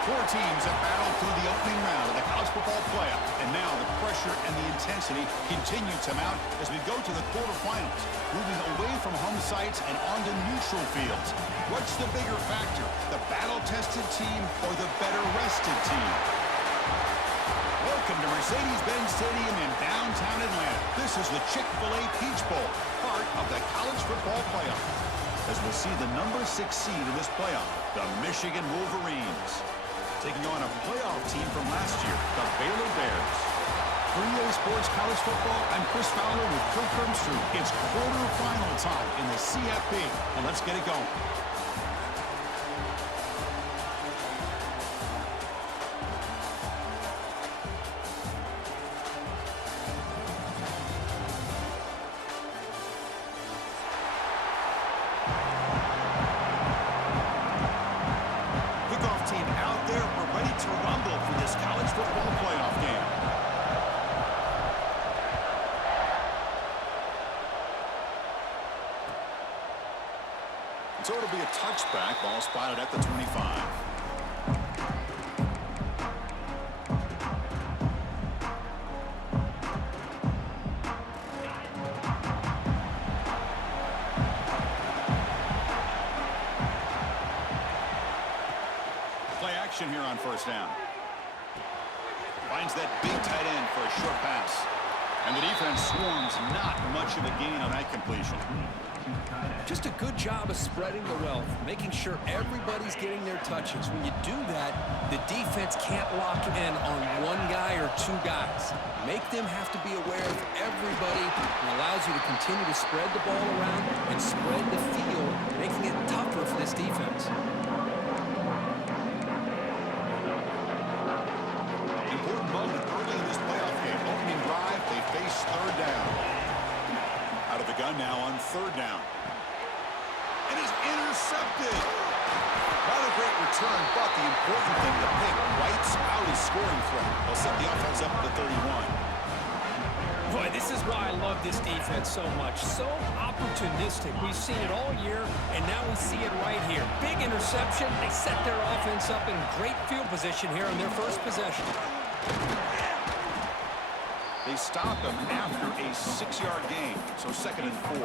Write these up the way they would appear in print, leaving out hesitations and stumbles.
Four teams have battled through the opening round of the college football playoff, and now the pressure and the intensity continue to mount as we go to the quarterfinals, moving away from home sites and onto neutral fields. What's the bigger factor, the battle-tested team or the better-rested team? Welcome to Mercedes-Benz Stadium in downtown Atlanta. This is the Chick-fil-A Peach Bowl, part of the college football playoff. As we'll see the number 6 seed in this playoff, the Michigan Wolverines, taking on a playoff team from last year, the Baylor Bears. For EA Sports College Football, I'm Chris Fowler with Kirk Hermstrew. It's quarterfinal time in the CFP, and let's get it going. So it'll be a touchback, ball spotted at the 25. Play action here on first down. Finds that big tight end for a short pass. And the defense swarms, not much of a gain on that completion. Just a good job of spreading the wealth, making sure everybody's getting their touches. When you do that, the defense can't lock in on one guy or two guys. Make them have to be aware of everybody, and allows you to continue to spread the ball around and spread the field, making it tougher for this defense. Important moment early in this playoff game. Opening drive, they face third down. Out of the gun now on third down. It is intercepted. Not a great return, but the important thing, the pick wipes out his scoring threat. They'll set the offense up at the 31. Boy, this is why I love this defense so much. So opportunistic. We've seen it all year, and now we see it right here. Big interception. They set their offense up in great field position here on their first possession. They stop him after a 6-yard gain, so 2nd and 4.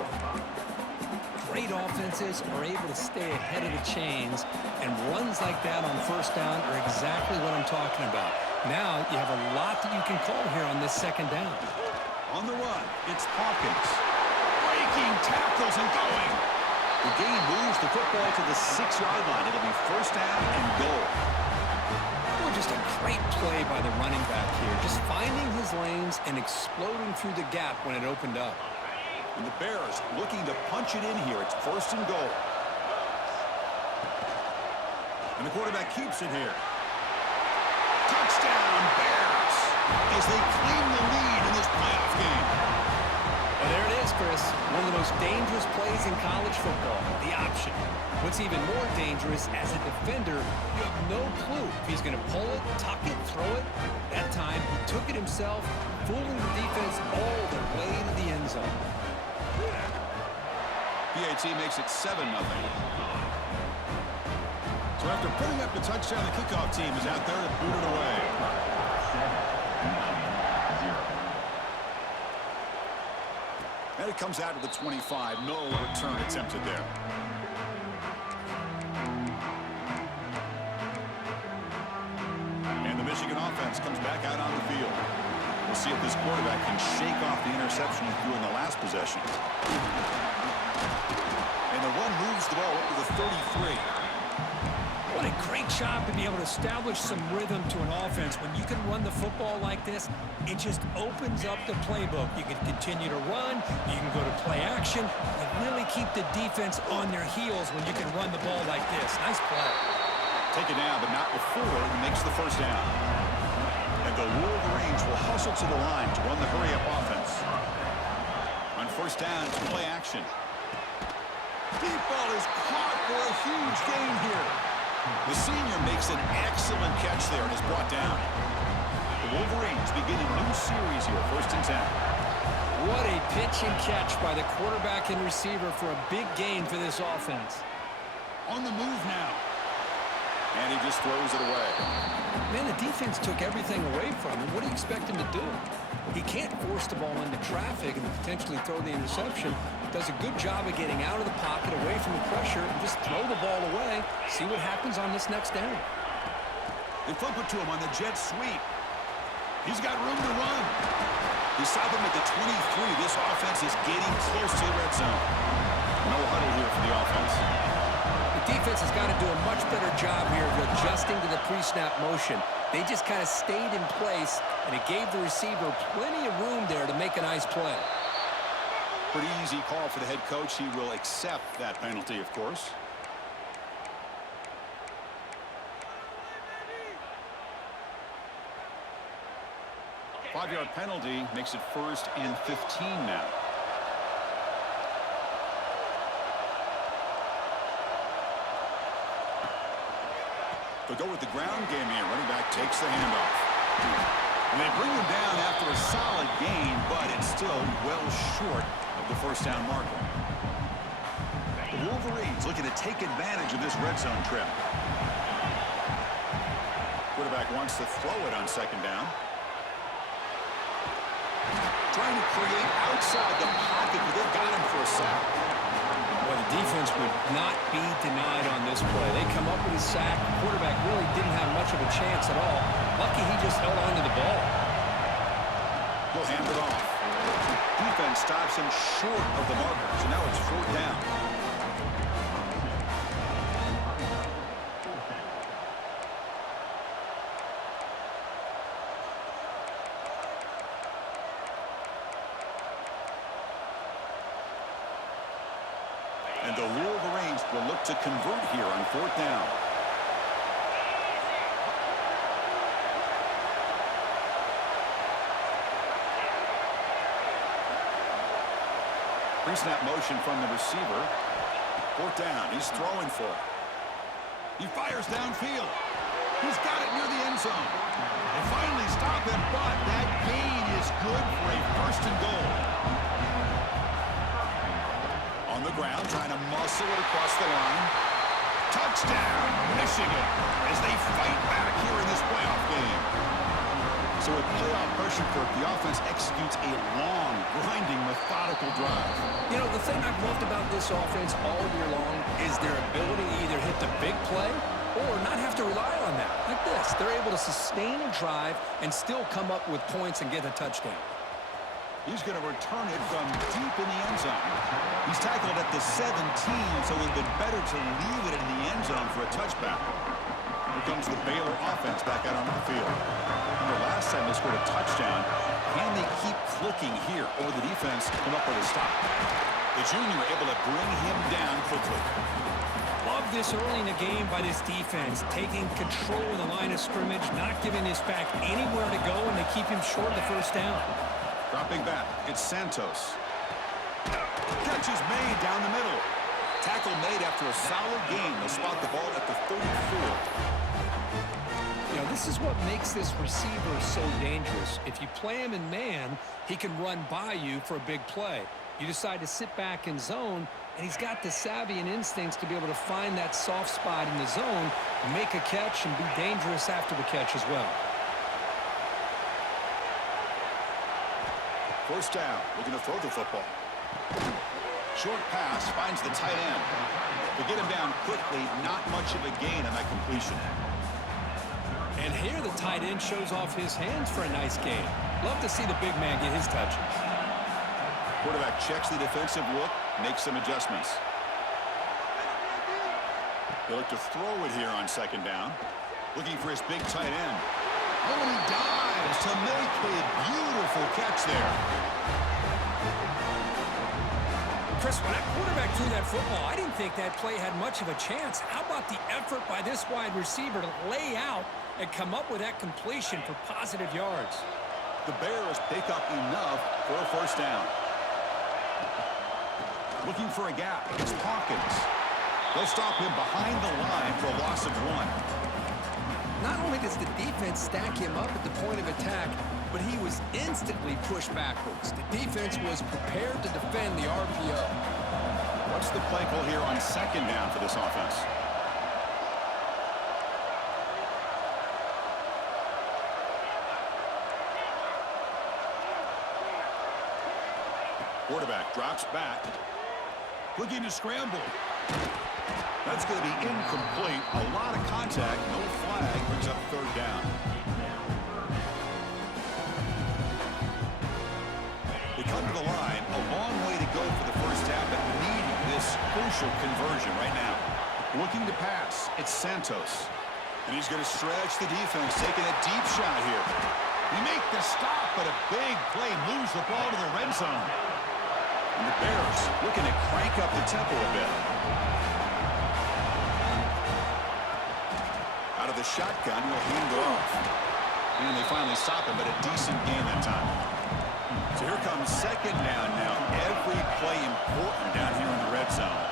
Great offenses are able to stay ahead of the chains, and runs like that on first down are exactly what I'm talking about. Now you have a lot that you can call here on this second down. On the run, it's Hawkins. Breaking tackles and going. The game moves the football to the 6-yard line. It'll be first down and goal. Oh, just a great play by the running back here. Just finding his lanes and exploding through the gap when it opened up. And the Bears looking to punch it in here. It's first and goal. And the quarterback keeps it here. Touchdown, Bears, as they claim the lead in this playoff game. And there it is, Chris. One of the most dangerous plays in college football, the option. What's even more dangerous, as a defender, you have no clue if he's going to pull it, tuck it, throw it. That time, he took it himself, fooling the defense all the way to the end zone. PAT makes it 7-0. So after putting up the touchdown, the kickoff team is out there to boot it away. And it comes out to the 25. No return attempted there. And the Michigan offense comes back out on the field. We'll see if this quarterback can shake off the interception he threw in the last possession. And the run moves the ball up to the 33. What a great job to be able to establish some rhythm to an offense. When you can run the football like this, it just opens up the playbook. You can continue to run. You can go to play action. And really keep the defense on their heels when you can run the ball like this. Nice play. Take it down, but not before he makes the first down. And the Wolverines will hustle to the line to run the hurry-up offense. On first down, it's play action. Deep ball is caught for a huge gain here. The senior makes an excellent catch there and is brought down. The Wolverines begin a new series here, 1st and 10. What a pitch and catch by the quarterback and receiver for a big gain for this offense. On the move now. And he just throws it away. Man, the defense took everything away from him. What do you expect him to do? He can't force the ball into traffic and potentially throw the interception. Does a good job of getting out of the pocket, away from the pressure, and just throw the ball away. See what happens on this next down. They flip it to him on the jet sweep. He's got room to run. Beside them at the 23, this offense is getting close to the red zone. No huddle here for the offense. The defense has got to do a much better job here of adjusting to the pre-snap motion. They just kind of stayed in place, and it gave the receiver plenty of room there to make a nice play. Pretty easy call for the head coach. He will accept that penalty, of course. Five-yard penalty makes it 1st and 15 now. They'll go with the ground game here. Running back takes the handoff. And they bring him down after a solid gain, but it's still well short of the first down marker. The Wolverines looking to take advantage of this red zone trip. Quarterback wants to throw it on 2nd down. Trying to create outside the pocket, but they've got him for a sack. Well, the defense would not be denied on this play. They come up with a sack. The quarterback really didn't have much of a chance at all. Lucky he just held on to the ball. He'll hand it off. Defense stops him short of the marker, so now it's 4th down. And the Wolverines will look to convert here on 4th down. Pre-snap motion from the receiver. 4th down. He's throwing for it. He fires downfield. He's got it near the end zone. They finally stop him, but that gain is good for a 1st and goal. On the ground, trying to muscle it across the line. Touchdown, Michigan, as they fight back here in this playoff game. So with playoff pressure, Kirk, the offense executes a long, grinding, methodical drive. You know, the thing I've loved about this offense all year long is their ability to either hit the big play or not have to rely on that. Like this, they're able to sustain a drive and still come up with points and get a touchdown. He's going to return it from deep in the end zone. He's tackled at the 17, so it would have been better to leave it in the end zone for a touchback. Here comes the Baylor offense back out onto the field. Remember last time they scored a touchdown. Can they keep clicking here, or the defense come up with a stop? The junior able to bring him down quickly. Love this early in the game by this defense, taking control of the line of scrimmage, not giving this back anywhere to go, and they keep him short of the 1st down. Dropping back, it's Santos. Catch is made down the middle. Tackle made after a solid gain. They'll spot the ball at the 34. You know, this is what makes this receiver so dangerous. If you play him in man, he can run by you for a big play. You decide to sit back in zone, and he's got the savvy and instincts to be able to find that soft spot in the zone, make a catch, and be dangerous after the catch as well. 1st down, looking to throw the football. Short pass finds the tight end. They get him down quickly, not much of a gain on that completion. And here the tight end shows off his hands for a nice gain. Love to see the big man get his touches. Quarterback checks the defensive look, makes some adjustments. They look to throw it here on 2nd down. Looking for his big tight end. Oh, and he dives to make a beautiful catch there. Chris, when that quarterback threw that football, I didn't think that play had much of a chance. How about the effort by this wide receiver to lay out and come up with that completion for positive yards? The Bears pick up enough for a 1st down. Looking for a gap. It's Hawkins. They'll stop him behind the line for a loss of 1. Not only does the defense stack him up at the point of attack, but he was instantly pushed backwards. The defense was prepared to defend the RPO. What's the play call here on 2nd down for this offense? Quarterback drops back. Looking to scramble. That's going to be incomplete. A lot of contact. No flag. Brings up third down. They come to the line. A long way to go for the first half, but needing this crucial conversion right now. Looking to pass. It's Santos. And he's going to stretch the defense, taking a deep shot here. We make the stop, but a big play moves the ball to the red zone. And the Bears looking to crank up the tempo a bit. Out of the shotgun, he'll hand it off. And they finally stop him, but a decent gain that time. So here comes second down now. Every play important down here in the red zone.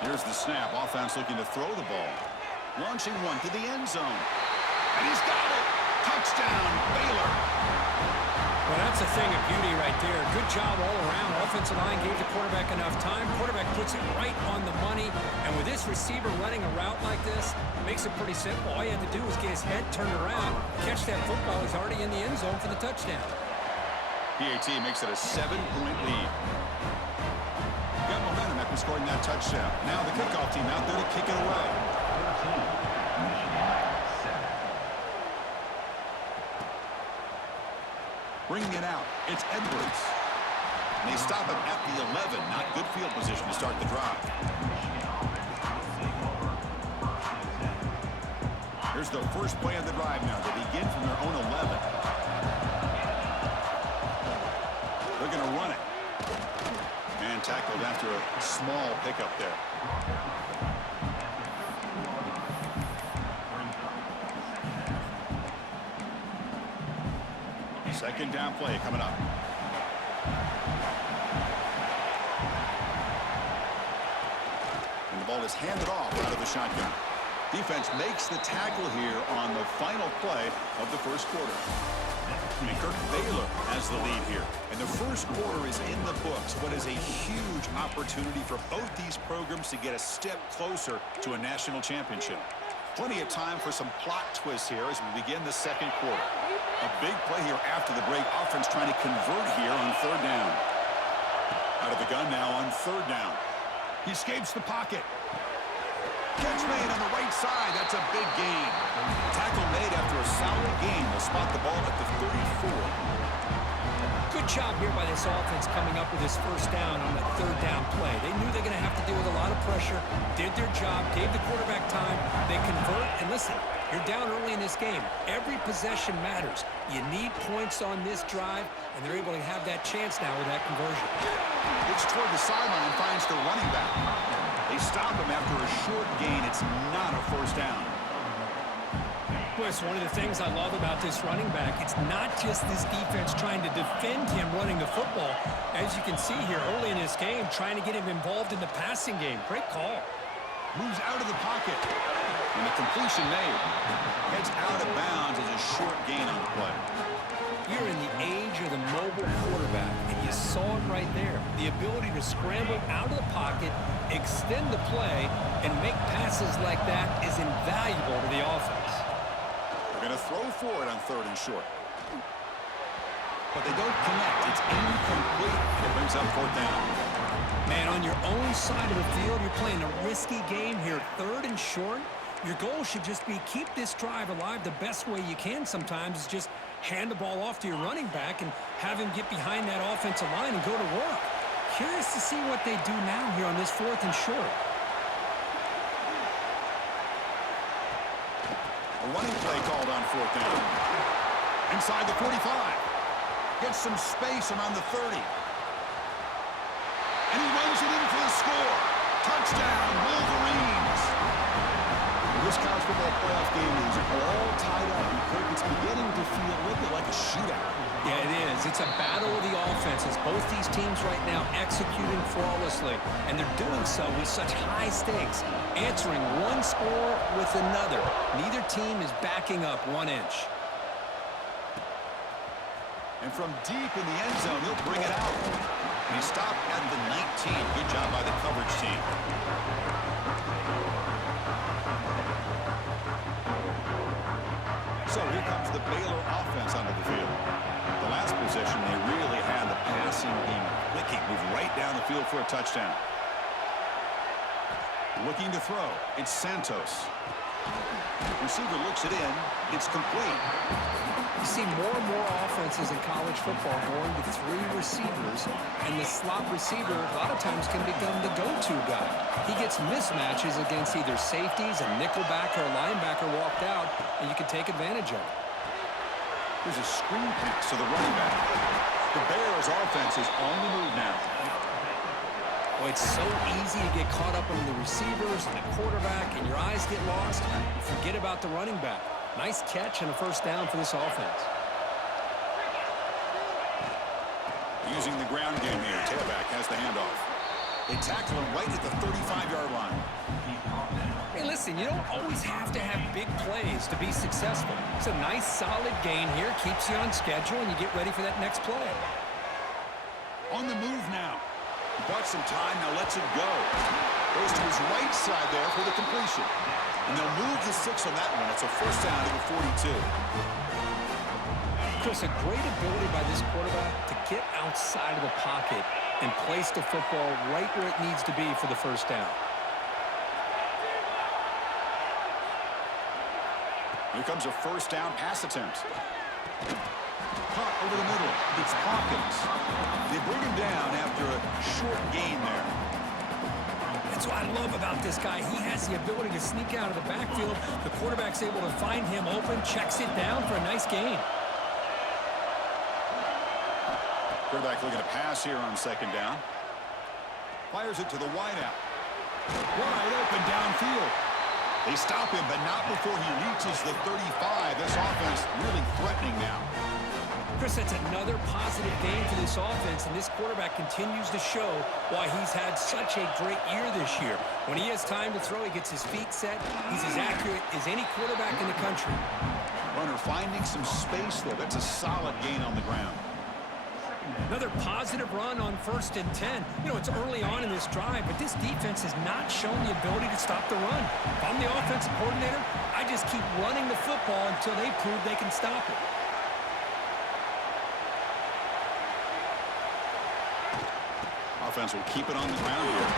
Here's the snap. Offense looking to throw the ball. Launching one to the end zone. And he's got it. Touchdown, Baylor. Well, that's a thing of beauty right there. Good job all around. Offensive line gave the quarterback enough time. Quarterback puts it right on the money. And with this receiver running a route like this, it makes it pretty simple. All you have to do is get his head turned around, catch that football. He's already in the end zone for the touchdown. PAT makes it a 7-point lead. Got momentum after scoring that touchdown. Now the kickoff team out there to kick it away. Bringing it out, it's Edwards. And they stop him at the 11. Not good field position to start the drive. Here's the first play of the drive now. They begin from their own 11. They're going to run it. And tackled after a small pickup there. Second down play coming up. And the ball is handed off out of the shotgun. Defense makes the tackle here on the final play of the first quarter. And Kirk Baylor has the lead here. And the first quarter is in the books. What is a huge opportunity for both these programs to get a step closer to a national championship. Plenty of time for some plot twists here as we begin the second quarter. A big play here after the break. Offense trying to convert here on third down. Out of the gun now on third down. He escapes the pocket. Catch made on the right side. That's a big gain. Tackle made after a solid gain. They'll spot the ball at the 34. Good job here by this offense coming up with this first down on the third down play. They knew they're going to have to deal with a lot of pressure, did their job, gave the quarterback time. They convert, and listen, you're down early in this game. Every possession matters. You need points on this drive, and they're able to have that chance now with that conversion. It's toward the sideline and finds the running back. They stop him after a short gain. It's not a first down. Well, it's one of the things I love about this running back. It's not just this defense trying to defend him running the football. As you can see here early in this game, trying to get him involved in the passing game. Great call. Moves out of the pocket. And the completion made. Heads out of bounds as a short gain on the play. You're in the age of the mobile quarterback, and you saw it right there. The ability to scramble out of the pocket, extend the play, and make passes like that is invaluable to the offense. They're going to throw for it on third and short. But they don't connect. It's incomplete. It brings up fourth down. Man, on your own side of the field, you're playing a risky game here. Third and short. Your goal should just be keep this drive alive the best way you can sometimes is just hand the ball off to your running back and have him get behind that offensive line and go to work. Curious to see what they do now here on this fourth and short. A running play called on fourth down. Inside the 45. Gets some space around the 30. And he runs it in for the score. Touchdown, Wolverines. This college football playoff game is all tied up, and Kirk, it's beginning to feel a little bit like a shootout. Yeah, it is. It's a battle of the offenses. Both these teams right now executing flawlessly, and they're doing so with such high stakes, answering one score with another. Neither team is backing up 1 inch. And from deep in the end zone, he'll bring it out. And he stopped at the 19. Good job by the coverage team. So here comes the Baylor offense onto the field. The last possession, they really had the passing game clicking. Move right down the field for a touchdown. Looking to throw. It's Santos. Receiver looks it in. It's complete. You see more and more offenses in college football going to 3 receivers, and the slot receiver a lot of times can become the go-to guy. He gets mismatches against either safeties, a nickelback, or a linebacker walked out, and you can take advantage of it. There's a screen pass to the running back. The Bears offense is on the move now. Well, it's so easy to get caught up on the receivers and the quarterback, and your eyes get lost. You forget about the running back. Nice catch and a first down for this offense. Using the ground game here. Tailback has the handoff. They tackle him right at the 35-yard line. Hey, listen, you don't always have to have big plays to be successful. It's a nice, solid gain here. Keeps you on schedule, and you get ready for that next play. On the move now. Bought some time, now lets it go. Goes to his right side there for the completion. And they'll move the 6 on that one. It's a first down to the 42. Chris, a great ability by this quarterback to get outside of the pocket and place the football right where it needs to be for the first down. Here comes a first down pass attempt. Caught over the middle. It's Hawkins. They bring him down after a short gain there. That's what I love about this guy. He has the ability to sneak out of the backfield. The quarterback's able to find him open, checks it down for a nice gain. Quarterback looking to pass here on second down. Fires it to the wideout. Wide open downfield. They stop him, but not before he reaches the 35. This offense really threatening now. Chris, that's another positive game for this offense, and this quarterback continues to show why he's had such a great year this year. When he has time to throw, he gets his feet set. He's as accurate as any quarterback in the country. Runner finding some space there. That's a solid gain on the ground. Another positive run on 1st and 10. You know, it's early on in this drive, but this defense has not shown the ability to stop the run. If I'm the offensive coordinator, I just keep running the football until they prove they can stop it. Offense will keep it on the ground here.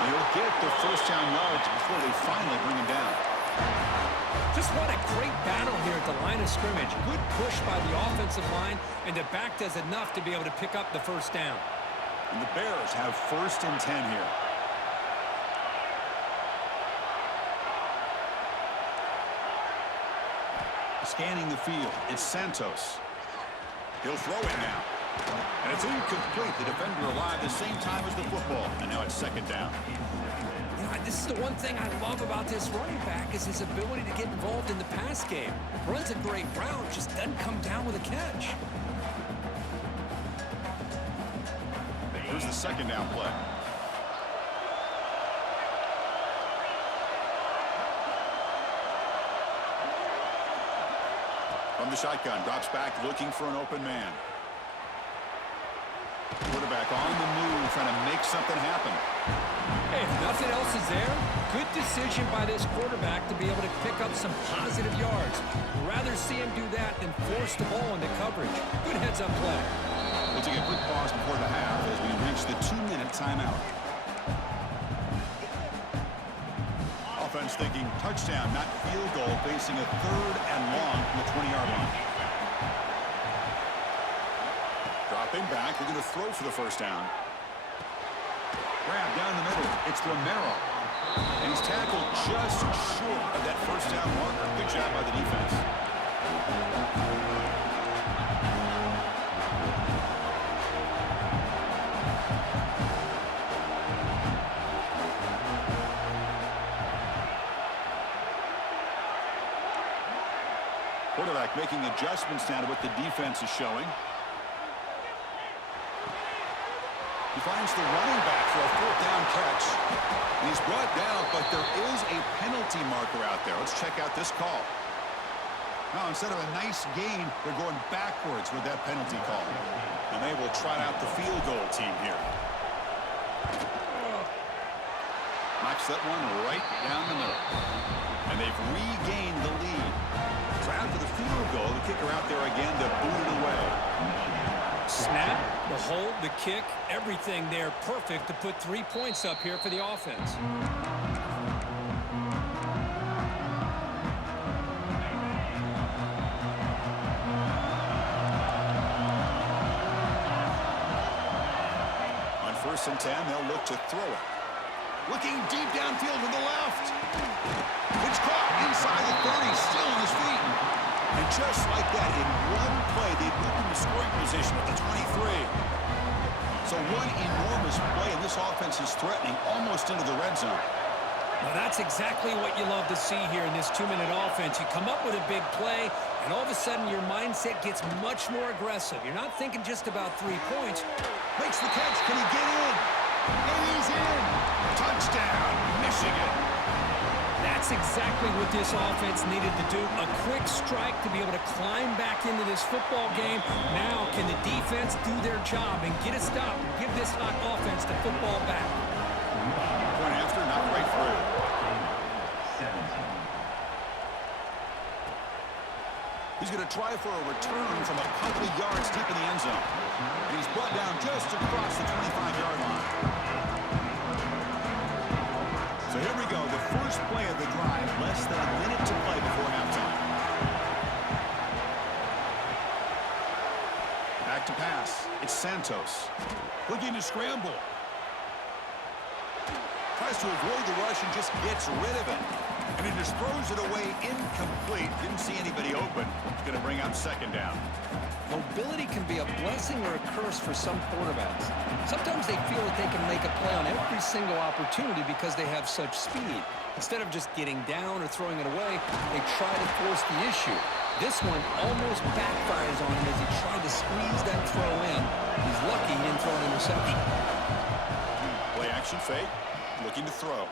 And he'll get the first down yards before they finally bring him down. Just what a great battle here at the line of scrimmage. Good push by the offensive line, and the back does enough to be able to pick up the first down. And the Bears have 1st and 10 here. Scanning the field, it's Santos. He'll throw it now. And it's incomplete. The defender arrived the same time as the football. And now it's second down. You know, this is the one thing I love about this running back is his ability to get involved in the pass game. Runs a great route, just doesn't come down with a catch. Here's the second down play. From the shotgun, drops back looking for an open man. Quarterback on the move, trying to make something happen. Hey, if nothing else is there, good decision by this quarterback to be able to pick up some positive yards. Rather see him do that than force the ball into coverage. Good heads-up play. We'll take a quick pause before the half as we reach the 2-minute timeout. Offense thinking touchdown, not field goal, facing a 3rd and long from the 20-yard line. Dropping back, they're going to throw for the first down. Grab down the middle, it's Romero. And he's tackled just short of that first down marker. Good job by the defense. Quarterback making adjustments now to what the defense is showing. He finds the running back for a 4th down catch. And he's brought down, but there is a penalty marker out there. Let's check out this call. Now, instead of a nice gain, they're going backwards with that penalty call. And they will trot out the field goal team here. Knocks that one right down the middle. And they've regained the lead. So after the field goal, the kicker out there again to boot it away. Snap, the hold, the kick, everything there perfect to put 3 points up here for the offense. On 1st and 10, they'll look to throw it. Looking deep downfield to the left. It's caught inside the 30, still on his feet. And just like that, in one play, they moved into scoring position at the 23. So one enormous play, and this offense is threatening almost into the red zone. Well, that's exactly what you love to see here in this 2-minute offense. You come up with a big play, and all of a sudden your mindset gets much more aggressive. You're not thinking just about 3 points. Makes the catch. Can he get in? And he's in. Touchdown, Michigan. That's exactly what this offense needed to do. A quick strike to be able to climb back into this football game. Now, can the defense do their job and get a stop and give this hot offense the football back? Point after, not right through. He's going to try for a return from a couple of yards deep in the end zone. And he's brought down just across the 25-yard line. So here we go, the first play of the drive, less than a minute to play before halftime. Back to pass. It's Santos. Looking to scramble. Tries to avoid the rush and just gets rid of it. And he just throws it away incomplete. Didn't see anybody open. It's going to bring up 2nd down. Mobility can be a blessing or a curse for some quarterbacks. Sometimes they feel that they can make a play on every single opportunity because they have such speed. Instead of just getting down or throwing it away, they try to force the issue. This one almost backfires on him as he tried to squeeze that throw in. He's lucky he didn't throw an interception. Play action fake. Looking to throw.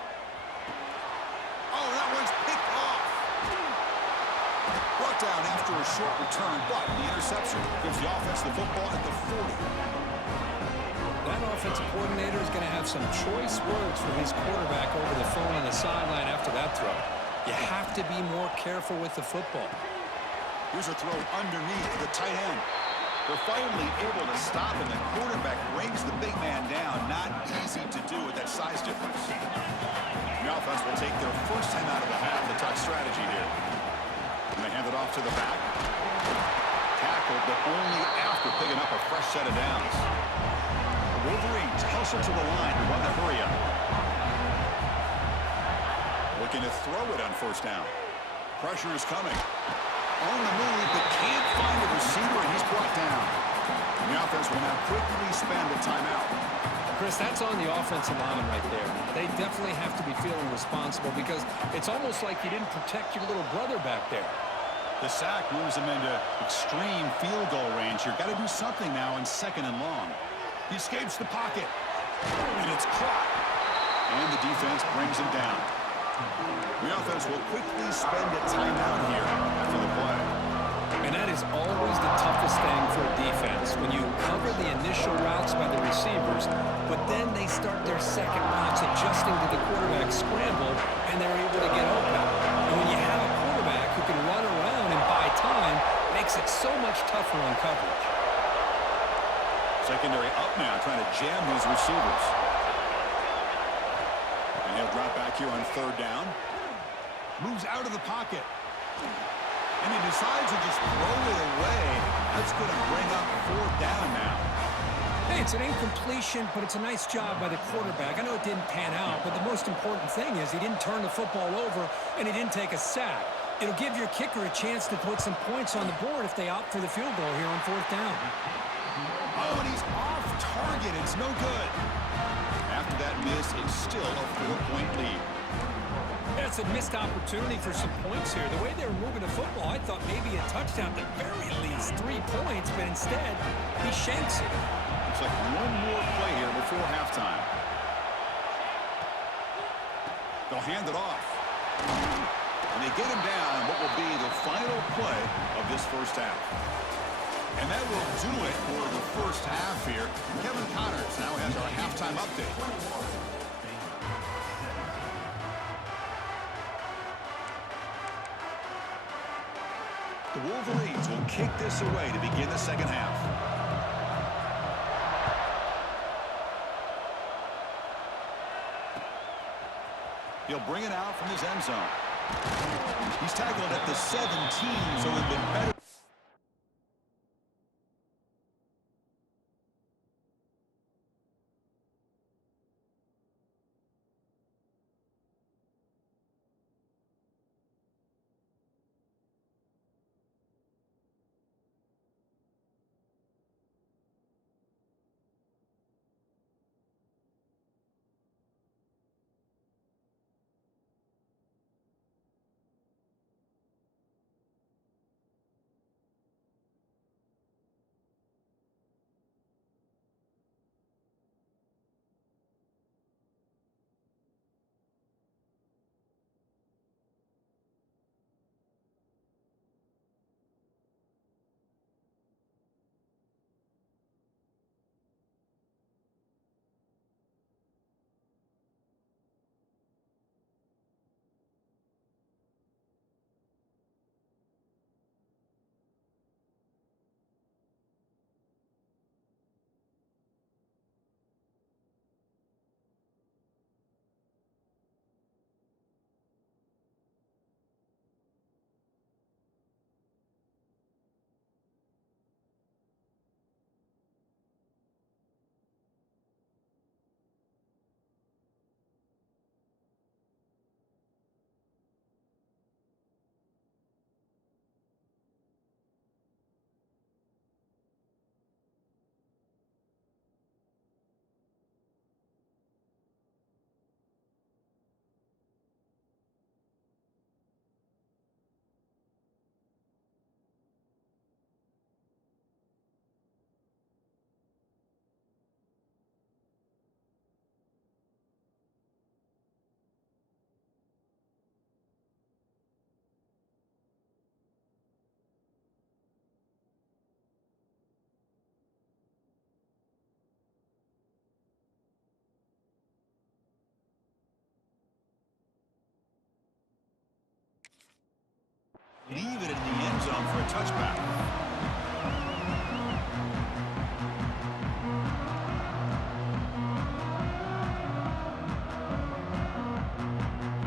Oh, that one's picked off. Brought down after a short return, but the interception gives the offense the football at the 40. That offensive coordinator is going to have some choice words for his quarterback over the phone on the sideline after that throw. You have to be more careful with the football. Here's a throw underneath the tight end. They're finally able to stop, and the quarterback brings the big man down. Not easy to do with that size difference. The offense will take their first time out of the half. The top strategy here. And they hand it off to the back. Tackled, but only after picking up a fresh set of downs. The Wolverines hustle to the line to run the hurry up. Looking to throw it on 1st down. Pressure is coming. On the move, but can't find a receiver, and he's brought down. And the offense will now quickly spend a timeout. Chris, that's on the offensive lineman right there. They definitely have to be feeling responsible because it's almost like you didn't protect your little brother back there. The sack moves him into extreme field goal range. You've got to do something now on 2nd and long. He escapes the pocket, and it's caught. And the defense brings him down. The offense will quickly spend a timeout here after the play. And that is always the toughest thing for a defense, when you cover the initial routes by the receivers, but then they start their second routes adjusting to the quarterback scramble, and they're able to get open. And when you have a quarterback who can run around and buy time, it makes it so much tougher on coverage. Secondary up now, trying to jam these receivers. And he'll drop back here on 3rd down. Moves out of the pocket. And he decides to just throw it away. That's going to bring up 4th down now. Hey, it's an incompletion, but it's a nice job by the quarterback. I know it didn't pan out, but the most important thing is he didn't turn the football over and he didn't take a sack. It'll give your kicker a chance to put some points on the board if they opt for the field goal here on 4th down. Oh, and he's off target. It's no good. After that miss, it's still a 4-point lead. Yeah, it's a missed opportunity for some points here. The way they were moving the football, I thought maybe a touchdown at the very least, 3 points, but instead, he shanks it. Looks like one more play here before halftime. They'll hand it off. And they get him down on what will be the final play of this 1st half. And that will do it for the first half here. Kevin Connors now has our halftime update. The Wolverines will kick this away to begin the second half. He'll bring it out from his end zone. He's tackled at the 17, so it'd been better. Leave it in the end zone for a touchback.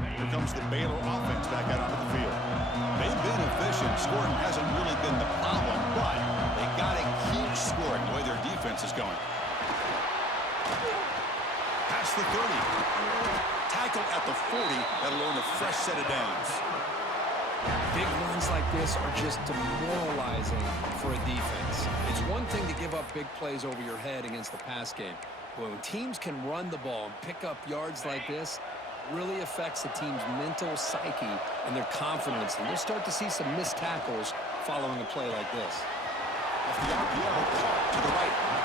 Here comes the Baylor offense back out onto the field. They've been efficient. Scoring hasn't really been the problem, but they got to keep scoring the way their defense is going. Past the 30. Tackled at the 40. That'll earn a fresh set of downs. Big runs like this are just demoralizing for a defense. It's one thing to give up big plays over your head against the pass game. But when teams can run the ball and pick up yards like this, it really affects the team's mental psyche and their confidence. And you'll start to see some missed tackles following a play like this. Off the RPO, to the right.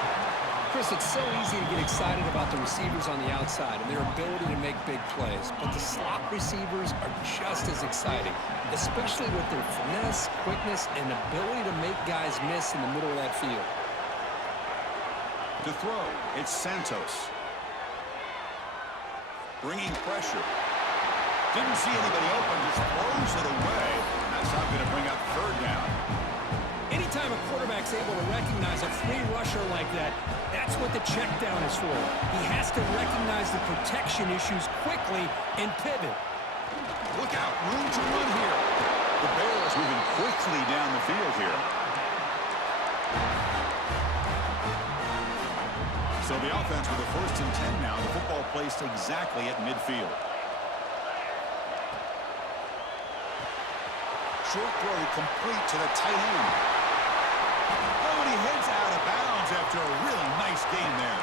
Chris, it's so easy to get excited about the receivers on the outside and their ability to make big plays, but the slot receivers are just as exciting, especially with their finesse, quickness, and ability to make guys miss in the middle of that field. To throw, it's Santos. Bringing pressure. Didn't see anybody open, just throws it away. That's not going to bring up third down. Anytime a quarterback's able to recognize a free rusher like that, that's what the check down is for. He has to recognize the protection issues quickly and pivot. Look out, room to run here. The Bears moving quickly down the field here. So the offense with a 1st and 10 now. The football placed exactly at midfield. Short throw complete to the tight end. Oh, and he heads out of bounds after a really nice game there.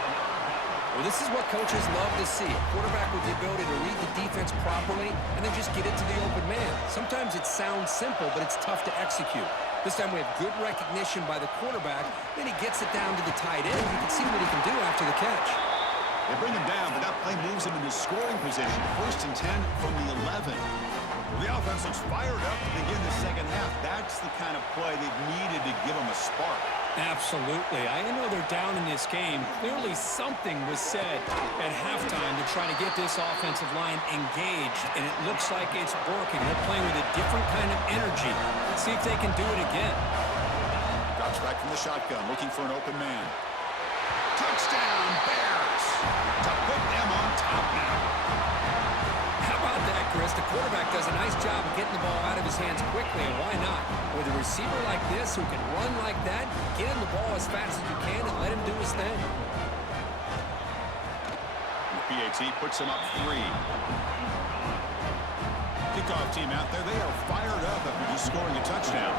Well, this is what coaches love to see. A quarterback with the ability to read the defense properly and then just get it to the open man. Sometimes it sounds simple, but it's tough to execute. This time we have good recognition by the quarterback. Then he gets it down to the tight end. You can see what he can do after the catch. They bring him down, but that play moves him into scoring position. 1st and 10 from the 11. The offense looks fired up to begin the second half. That's the kind of play they've needed to give him a spark. Absolutely. I know they're down in this game. Clearly something was said at halftime to try to get this offensive line engaged, and it looks like it's working. They're playing with a different kind of energy. Let's see if they can do it again. Drops back from the shotgun, looking for an open man. Touchdown, Bears! To put them on top now. How about that, Chris? The quarterback does a nice job of getting the ball out of his hands quickly, and why not? With a receiver like this who can run like that, get him the ball as fast as you can and let him do his thing. The PAT puts him up 3. Kickoff team out there, they are fired up after just scoring a touchdown.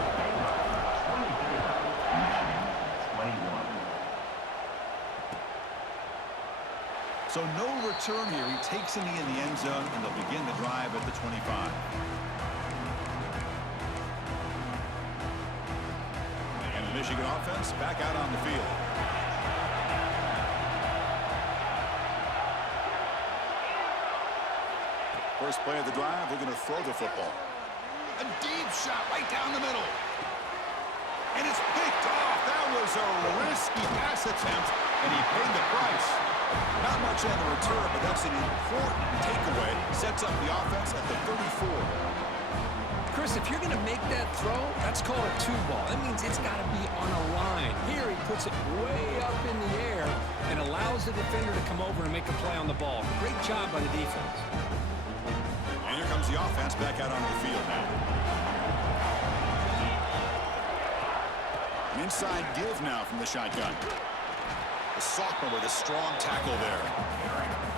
So no return here. He takes in the end zone, and they'll begin the drive at the 25. And the Michigan offense back out on the field. First play of the drive, they're going to throw the football. A deep shot right down the middle. And it's picked off. That was a risky pass attempt, and he paid the price. Not much on the return, but that's an important takeaway. Sets up the offense at the 34. Chris, if you're going to make that throw, that's called a 2-ball. That means it's got to be on a line. Here he puts it way up in the air and allows the defender to come over and make a play on the ball. Great job by the defense. And here comes the offense back out onto the field now. An inside give now from the shotgun. The sophomore with a strong tackle there.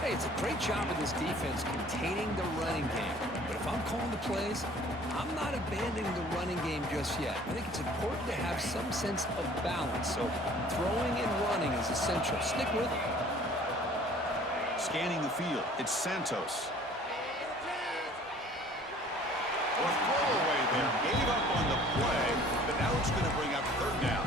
Hey, it's a great job of this defense containing the running game. But if I'm calling the plays, I'm not abandoning the running game just yet. I think it's important to have some sense of balance. So throwing and running is essential. Stick with it. Scanning the field, it's Santos. A throwaway there. Gave up on the play, but now it's going to bring up 3rd down.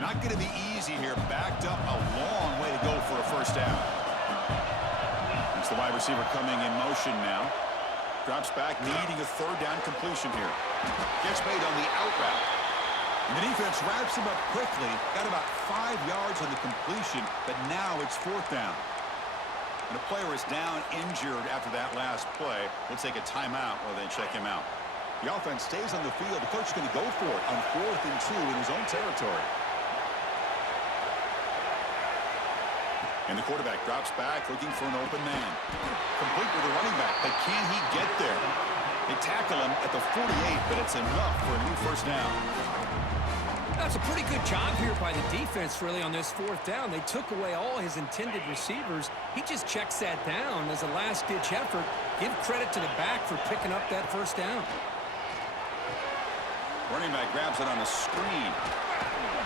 Not going to be easy here. Backed up a long way to go for a 1st down. It's the wide receiver coming in motion now. Drops back, needing a 3rd down completion here. Gets made on the out route. And the defense wraps him up quickly. Got about 5 yards on the completion, but now it's 4th down. And the player is down injured after that last play. We'll take a timeout while they check him out. The offense stays on the field. The coach is going to go for it on 4th and 2 in his own territory. And the quarterback drops back, looking for an open man. Complete with the running back, but can he get there? They tackle him at the 48, but it's enough for a new 1st down. That's a pretty good job here by the defense, really, on this 4th down. They took away all his intended receivers. He just checks that down as a last-ditch effort. Give credit to the back for picking up that 1st down. Running back grabs it on a screen.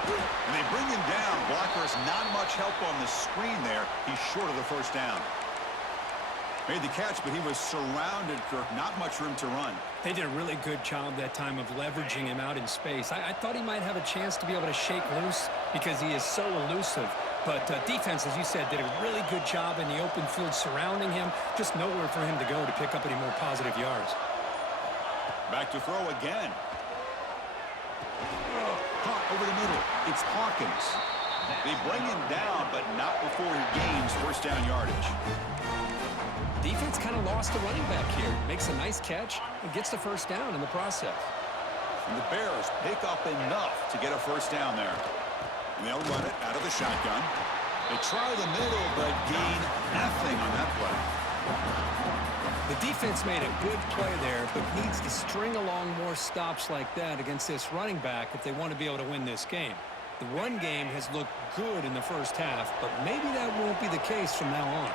And they bring him down. Blockers, not much help on the screen there. He's short of the 1st down. Made the catch, but he was surrounded, Kirk. Not much room to run. They did a really good job that time of leveraging him out in space. I thought he might have a chance to be able to shake loose because he is so elusive. But defense, as you said, did a really good job in the open field surrounding him. Just nowhere for him to go to pick up any more positive yards. Back to throw again. Caught over the middle. It's Hawkins. They bring him down, but not before he gains 1st down yardage. Defense kind of lost the running back here. Makes a nice catch and gets the 1st down in the process. And the Bears pick up enough to get a 1st down there. And they'll run it out of the shotgun. They try the middle, but gain nothing on that play. The defense made a good play there, but needs to string along more stops like that against this running back if they want to be able to win this game. The run game has looked good in the 1st half, but maybe that won't be the case from now on.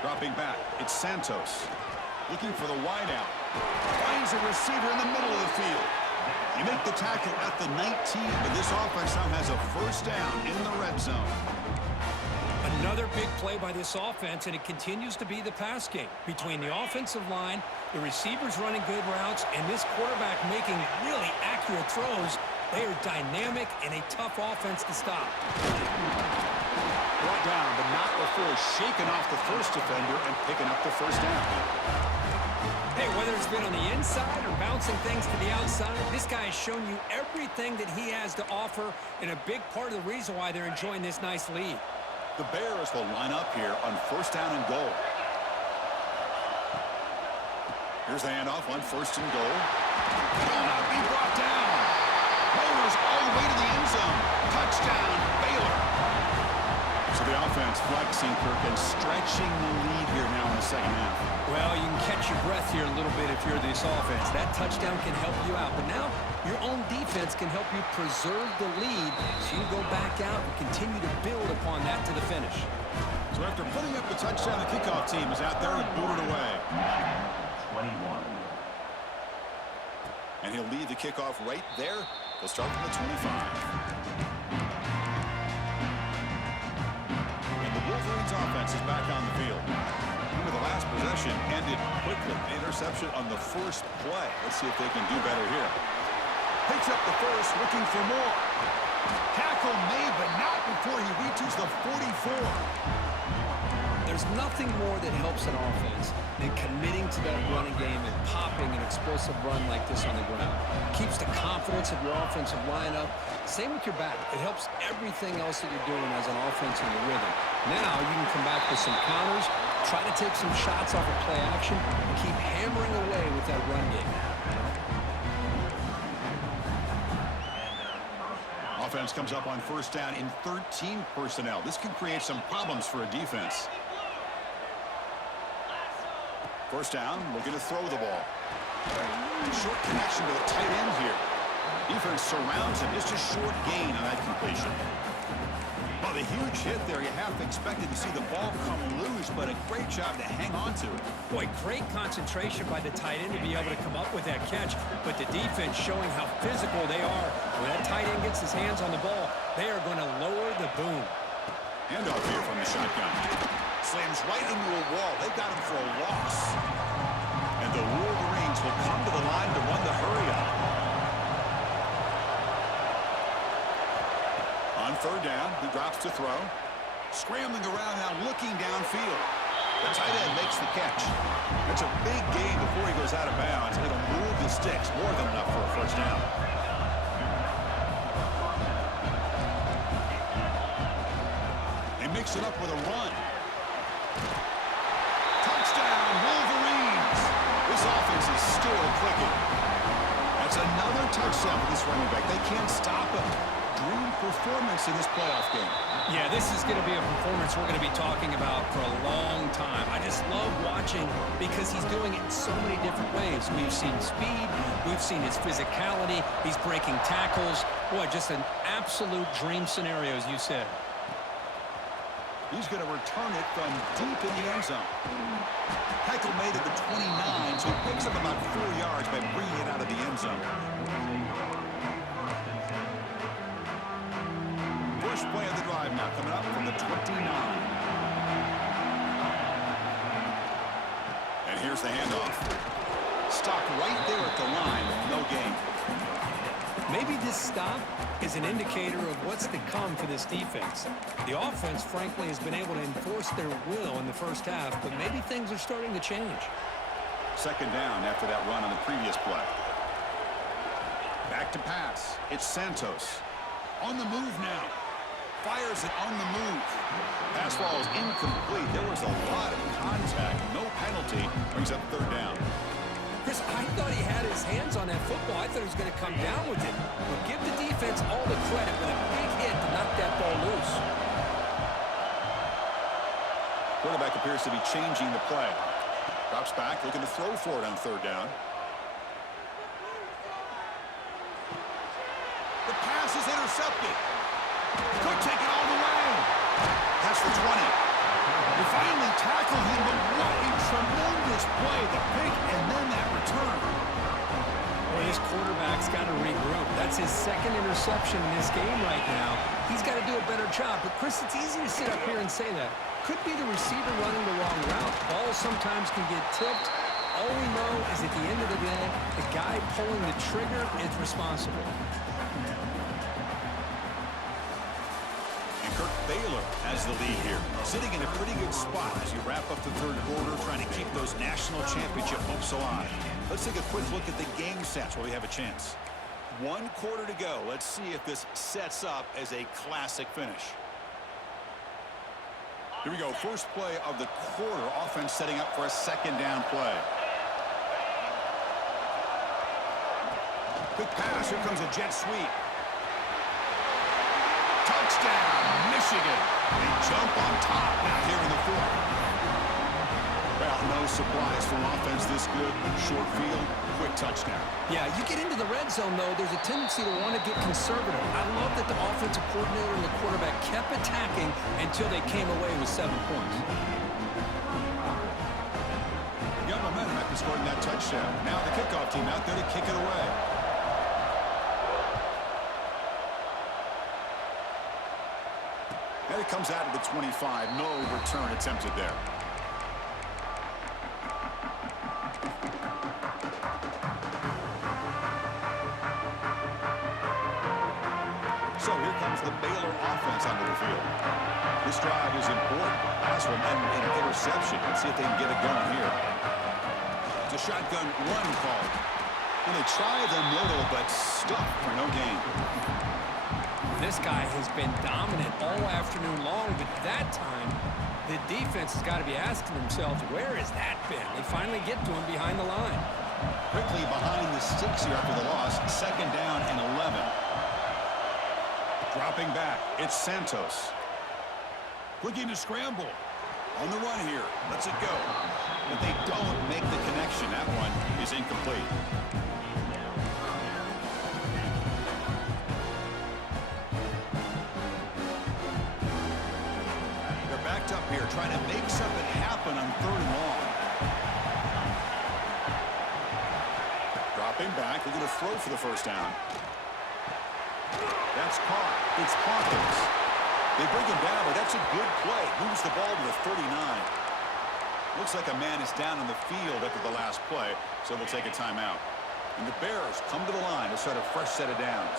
Dropping back, it's Santos. Looking for the wideout. Finds a receiver in the middle of the field. You make the tackle at the 19, but this offense now has a 1st down in the red zone. Another big play by this offense, and it continues to be the pass game. Between the offensive line, the receivers running good routes, and this quarterback making really accurate throws, They are dynamic and a tough offense to stop. Brought down, but not before shaking off the first defender and picking up the first down. Hey, whether it's been on the inside or bouncing things to the outside, this guy has shown you everything that he has to offer, and a big part of the reason why they're enjoying this nice lead. The Bears will line up here on first down and goal. Here's the handoff on first and goal. Will not be brought down. Rolls all the way to the end zone. Touchdown, Baylor. So the offense flexing, Kirk, and stretching the lead here now in the second half. Well, you can catch your breath here a little bit if you're this offense. That touchdown can help you out. But now your own defense can help you preserve the lead so you can go back out and continue to build upon that to the finish. So after putting up the touchdown, the kickoff team is out there to boot it away. 21. And he'll lead the kickoff right there. He'll start from the 25. And the Wolverines offense is back on the field. Remember, the last possession ended quickly. An interception on the first play. Let's see if they can do better here. Picks up the first, looking for more. Tackle made, but not before he reaches the 44. There's nothing more that helps an offense than committing to that running game and popping an explosive run like this on the ground. Keeps the confidence of your offensive lineup. Same with your back. It helps everything else that you're doing as an offense in your rhythm. Now you can come back with some counters, try to take some shots off of play action, and keep hammering away with that run game. Offense comes up on first down in 13 personnel. This can create some problems for a defense. First down, looking to throw the ball. Short connection to the tight end here. Defense surrounds him. Just a short gain on that completion. Well, the huge hit there. You half expected to see the ball come loose, but a great job to hang on to it. Boy, great concentration by the tight end to be able to come up with that catch, but the defense showing how physical they are. When that tight end gets his hands on the ball, they are going to lower the boom. Handoff here from the shotgun. Slams right into a wall. They got him for a loss. And the Wolverines will come to the line to run the hurry-up. On third down, he drops to throw. Scrambling around now, looking downfield. The tight end makes the catch. It's a big gain before he goes out of bounds. It'll move the sticks more than enough for a first down. They mix it up with a run. Touchdown, Wolverines! This offense is still clicking. That's another touchdown for this running back. They can't stop him. Dream performance in this playoff game. Yeah, this is going to be a performance we're going to be talking about for a long time. I just love watching because he's doing it in so many different ways. We've seen speed. We've seen his physicality. He's breaking tackles. Boy, just an absolute dream scenario, as you said. He's going to return it from deep in the end zone. Tackle made at the 29, so he picks up about 4 yards by bringing it out of the end zone. First play of the drive now coming up from the 29. And here's the handoff. Stopped right there at the line, no gain. Maybe this stop is an indicator of what's to come for this defense. The offense, frankly, has been able to enforce their will in the first half, but maybe things are starting to change. Second down after that run on the previous play. Back to pass. It's Santos. On the move now. Fires it on the move. Pass ball is incomplete. There was a lot of contact. No penalty. Brings up third down. Chris, I thought he had his hands on that football. I thought he was going to come down with it. But give the defense all the credit with a big hit to knock that ball loose. Quarterback appears to be changing the play. Drops back, looking to throw for it on third down. The pass is intercepted. Could take it all the way. That's the 20. They finally tackled him, but what a tremendous play. The pick and then that return. Well, this quarterback's got to regroup. That's his second interception in this game right now. He's got to do a better job. But, Chris, it's easy to sit up here and say that. Could be the receiver running the wrong route. Balls sometimes can get tipped. All we know is at the end of the day, the guy pulling the trigger is responsible. Baylor has the lead here, sitting in a pretty good spot as you wrap up the third quarter, trying to keep those national championship hopes alive. Let's take a quick look at the game stats while we have a chance. 1 quarter to go. Let's see if this sets up as a classic finish. Here we go. First play of the quarter. Offense setting up for a second down play. Quick pass. Here comes a jet sweep. Touchdown, Michigan. They jump on top now here in the fourth. Well, no surprise from offense this good. Short field, quick touchdown. Yeah, you get into the red zone, though, there's a tendency to want to get conservative. I love that the offensive coordinator and the quarterback kept attacking until they came away with 7 points. Got momentum after scoring that touchdown. Now the kickoff team out there to kick it away. And it comes out of the 25. No return attempted there. So here comes the Baylor offense onto the field. This drive is important. Last one ended in an interception. Let's see if they can get it going here. It's a shotgun run call. And they try the middle, but stuck for no gain. This guy has been dominant all afternoon long, but that time, the defense has got to be asking themselves, where has that been? They finally get to him behind the line. Quickly behind the sticks here after the loss. Second down and 11. Dropping back, it's Santos. Looking to scramble. On the run here, lets it go. But they don't make the connection. That one is incomplete. They're backed up here, trying to make something happen on 3rd and long. Dropping back, they're going to throw for the first down. That's caught. It's Hawkins. They bring him down, but that's a good play. Moves the ball to the 39. Looks like a man is down on the field after the last play, so we'll take a timeout. And the Bears come to the line to start a fresh set of downs.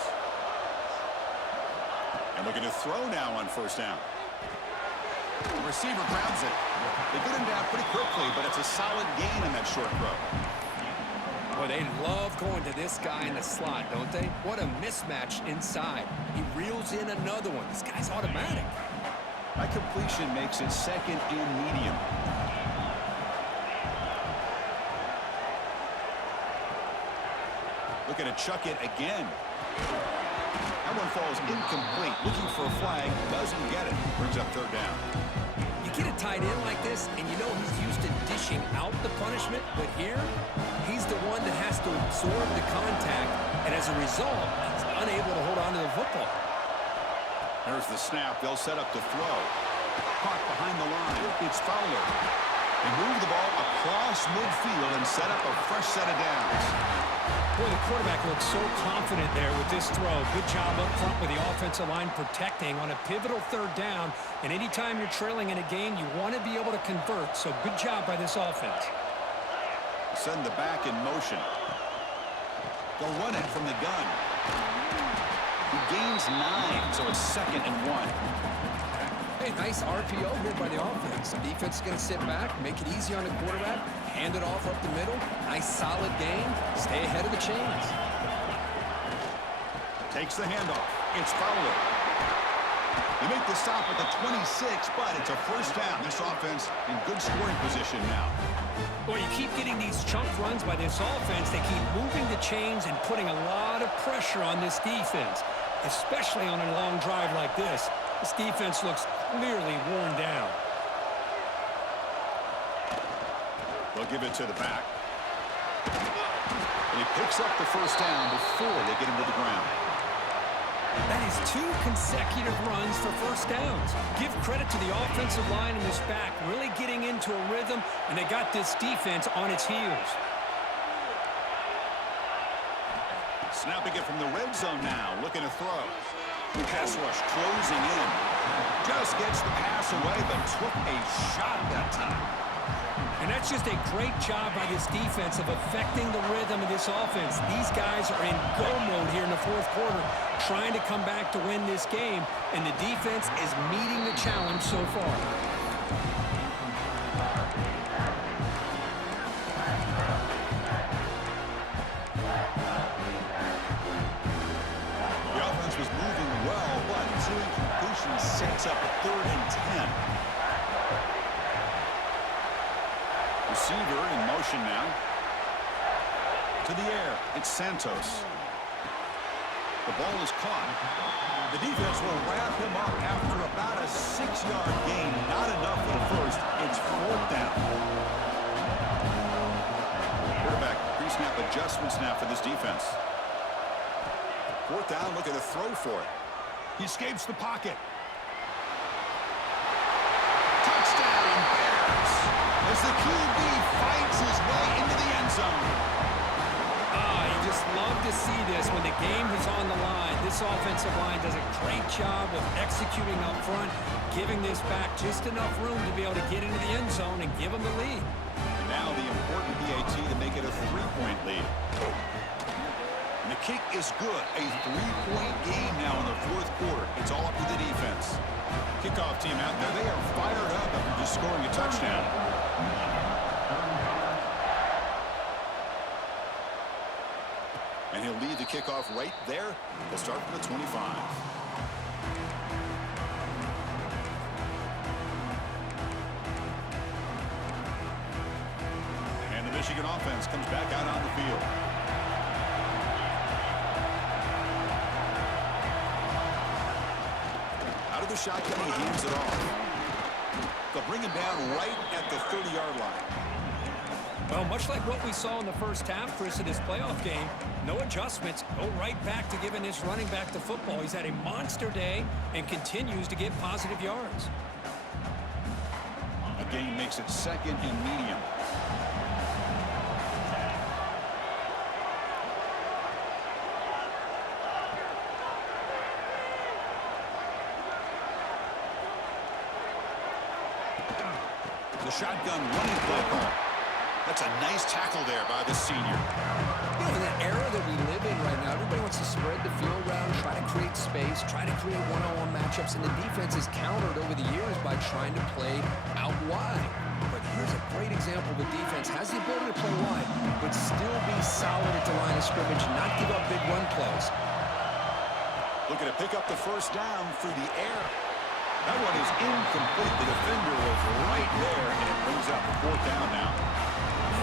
And looking to throw now on first down. The receiver grabs it. They get him down pretty quickly, but it's a solid gain on that short throw. Boy, they love going to this guy in the slot, don't they? What a mismatch inside. He reels in another one. This guy's automatic. That completion makes it second and medium. Looking to chuck it again. That one falls incomplete. Looking for a flag. Doesn't get it. Brings up 3rd down. You get a tight end like this, and you know he's used to dishing out the punishment, but here, he's the one that has to absorb the contact, and as a result, he's unable to hold on to the football. There's the snap. They'll set up to throw. Caught behind the line. It's Fowler. They move the ball across midfield and set up a fresh set of downs. Boy, the quarterback looks so confident there with this throw. Good job up front with the offensive line protecting on a pivotal 3rd down. And anytime you're trailing in a game, you want to be able to convert. So good job by this offense. Send the back in motion. They'll run it from the gun. He gains 9, so it's 2nd and 1. Hey, nice RPO here by the offense. The defense is going to sit back, make it easy on the quarterback, hand it off up the middle. Nice solid gain. Stay ahead of the chains. Takes the handoff. It's Fowler. They make the stop at the 26, but it's a first down. This offense in good scoring position now. Boy, you keep getting these chunk runs by this offense. They keep moving the chains and putting a lot of pressure on this defense, especially on a long drive like this. This defense looks clearly worn down. They'll give it to the back. And he picks up the first down before they get him to the ground. That is 2 consecutive runs for first downs. Give credit to the offensive line and this back, really getting into a rhythm, and they got this defense on its heels. Snapping it from the red zone now, looking to throw. Pass rush closing in. Just gets the pass away, but took a shot that time. And that's just a great job by this defense of affecting the rhythm of this offense. These guys are in go mode here in the fourth quarter, trying to come back to win this game, and the defense is meeting the challenge so far. The offense was moving well, but two incompletions sets up a 3rd and 10. Receiver in motion now. To the air. It's Santos. The ball is caught. The defense will wrap him up after about a 6-yard gain. Not enough for the first. It's 4th down. Quarterback pre-snap adjustments now for this defense. 4th down. Look at the throw for it. He escapes the pocket. Touchdown, Bears! As the QB fights his way into the end zone. You just love to see this when the game is on the line. This offensive line does a great job of executing up front, giving this back just enough room to be able to get into the end zone and give them the lead. And now the important PAT to make it a 3-point lead. And the kick is good. A 3-point game now in the fourth quarter. It's all up to the defense. Kickoff team out there. They are fired up after just scoring a touchdown. And he'll lead the kickoff right there. They'll start from the 25. And the Michigan offense comes back out on the field. Out of the shotgun, he hands it off. They'll bring him down right at the 30-yard line. Well, much like what we saw in the first half, Chris, in this playoff game, no adjustments, go right back to giving this running back the football. He's had a monster day and continues to get positive yards. The game makes it 2nd and medium. The shotgun running play call. That's a nice tackle there by the senior. You know, in that era that we live in right now, everybody wants to spread the field around, try to create space, try to create one-on-one matchups, and the defense is countered over the years by trying to play out wide. But here's a great example. The defense has the ability to play wide, but still be solid at the line of scrimmage, not give up big run plays. Looking to pick up the first down through the air. That one is incomplete. The defender was right there, and it brings up the 4th down now.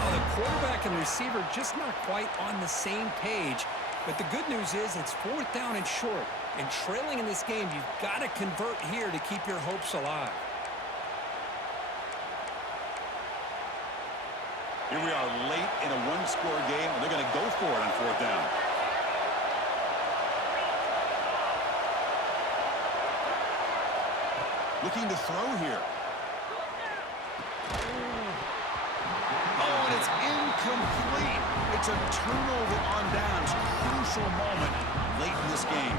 Well, the quarterback and receiver just not quite on the same page. But the good news is it's 4th down and short. And trailing in this game, you've got to convert here to keep your hopes alive. Here we are late in a 1-score game, and they're going to go for it on 4th down. Looking to throw here. Oh, and it's incomplete. It's a turnover on downs. Crucial moment late in this game.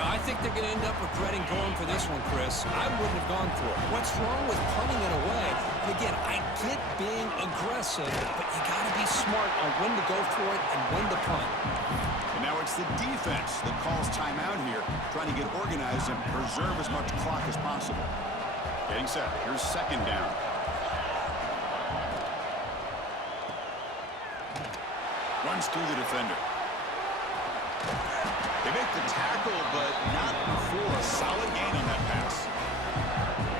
I think they're going to end up regretting going for this one, Chris. I wouldn't have gone for it. What's wrong with punting it away? Again, I get being aggressive, but you got to be smart on when to go for it and when to punt. And now it's the defense that calls timeout here, trying to get organized and preserve as much clock as possible. Getting set. Here's 2nd down. Runs through the defender. They make the tackle, but not before a solid gain on that pass.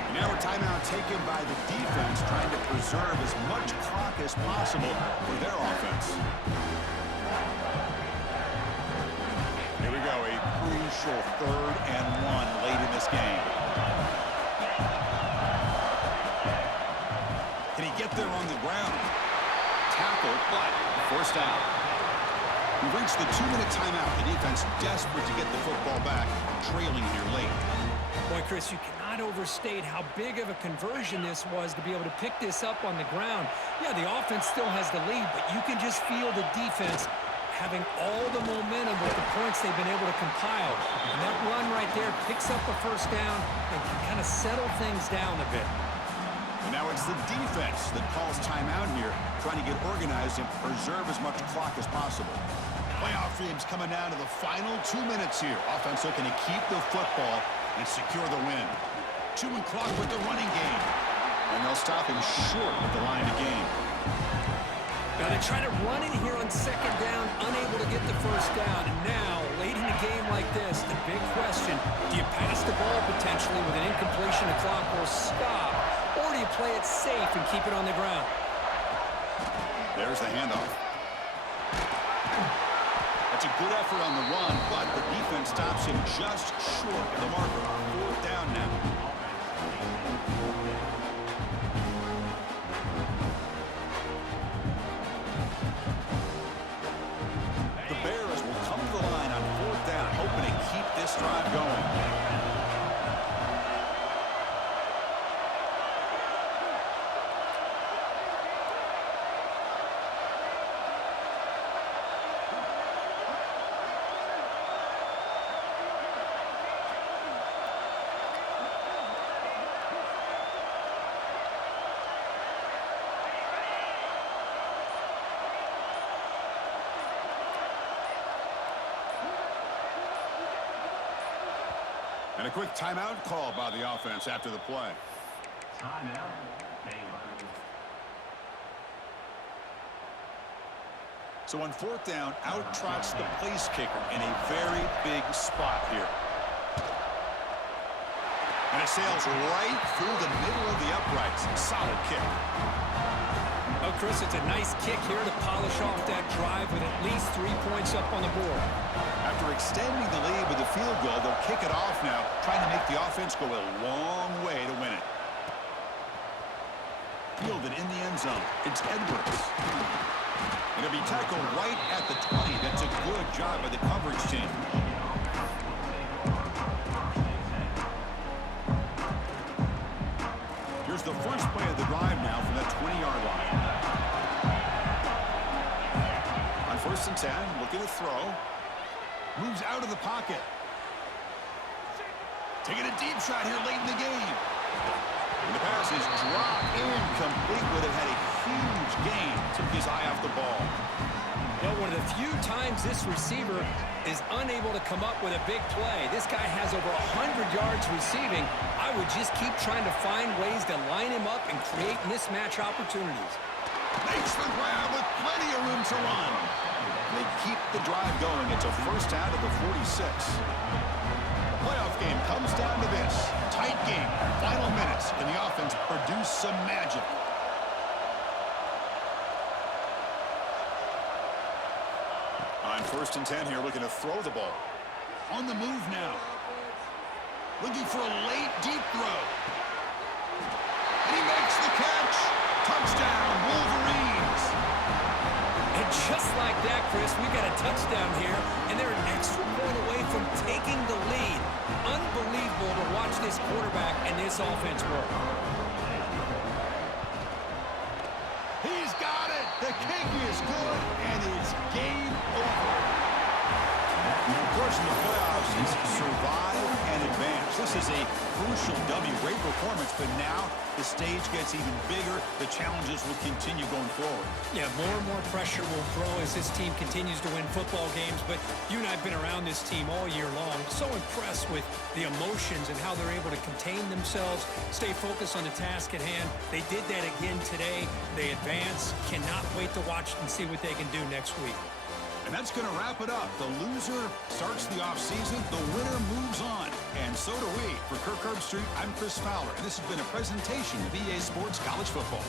And now a timeout taken by the defense, trying to preserve as much clock as possible for their offense. Here we go, a crucial 3rd and 1 late in this game. Can he get there on the ground? Tackle, but forced out. We've reached the 2-minute timeout. The defense desperate to get the football back, trailing here late. Boy, Chris, you cannot overstate how big of a conversion this was to be able to pick this up on the ground. Yeah, the offense still has the lead, but you can just feel the defense having all the momentum with the points they've been able to compile. And that run right there picks up the first down and can kind of settle things down a bit. And now it's the defense that calls timeout here, trying to get organized and preserve as much clock as possible. Playoff games coming down to the final 2 minutes here. Offense looking to keep the football and secure the win. Chewing clock with the running game. And they'll stop him short of the line of game. Now they try to run it here on second down, unable to get the first down. And now, late in a game like this, the big question, do you pass the ball potentially with an incompletion, the clock will stop, or do you play it safe and keep it on the ground? There's the handoff. That's a good effort on the run, but the defense stops him just short of the marker. 4th down now. The Bears will come to the line on 4th down, hoping to keep this drive going. And a quick timeout call by the offense after the play. Timeout. Baylor. So on 4th down, out trots the place kicker in a very big spot here. And it sails right through the middle of the uprights. Solid kick. Oh, Chris, it's a nice kick here to polish off that drive with at least 3 points up on the board. After extending the lead with a field goal, they'll kick it off now, trying to make the offense go a long way to win it. Fielded in the end zone. It's Edwards. It'll be tackled right at the 20. That's a good job by the coverage team. Here's the first play of the drive now from that 20-yard line. On 1st and 10, looking to throw. Moves out of the pocket. Taking a deep shot here late in the game. And the pass is dropped incomplete, but it had a huge gain. Took his eye off the ball. Well, one of the few times this receiver is unable to come up with a big play. This guy has over 100 yards receiving. I would just keep trying to find ways to line him up and create mismatch opportunities. Makes the grab with plenty of room to run. They keep the drive going. It's a first down to the 46. The playoff game comes down to this. Tight game. Final minutes. Can the offense produce some magic? On 1st and 10 here, looking to throw the ball. On the move now. Looking for a late, deep throw. And he makes the catch. Touchdown, Wolverines. And just like that, Chris, we got a touchdown here, and they're an extra point away from taking the lead. Unbelievable to watch this quarterback and this offense work. He's got it. The kick is good, and it's game over. Of course, in the playoffs, it's survive and advance. This is a crucial W. Great performance, but now the stage gets even bigger. The challenges will continue going forward. Yeah, more and more pressure will grow as this team continues to win football games, but you and I have been around this team all year long. So impressed with the emotions and how they're able to contain themselves, stay focused on the task at hand. They did that again today. They advance. Cannot wait to watch and see what they can do next week. And that's going to wrap it up. The loser starts the offseason. The winner moves on. And so do we. For Kirk Herbstreit, I'm Chris Fowler. And this has been a presentation of EA Sports College Football.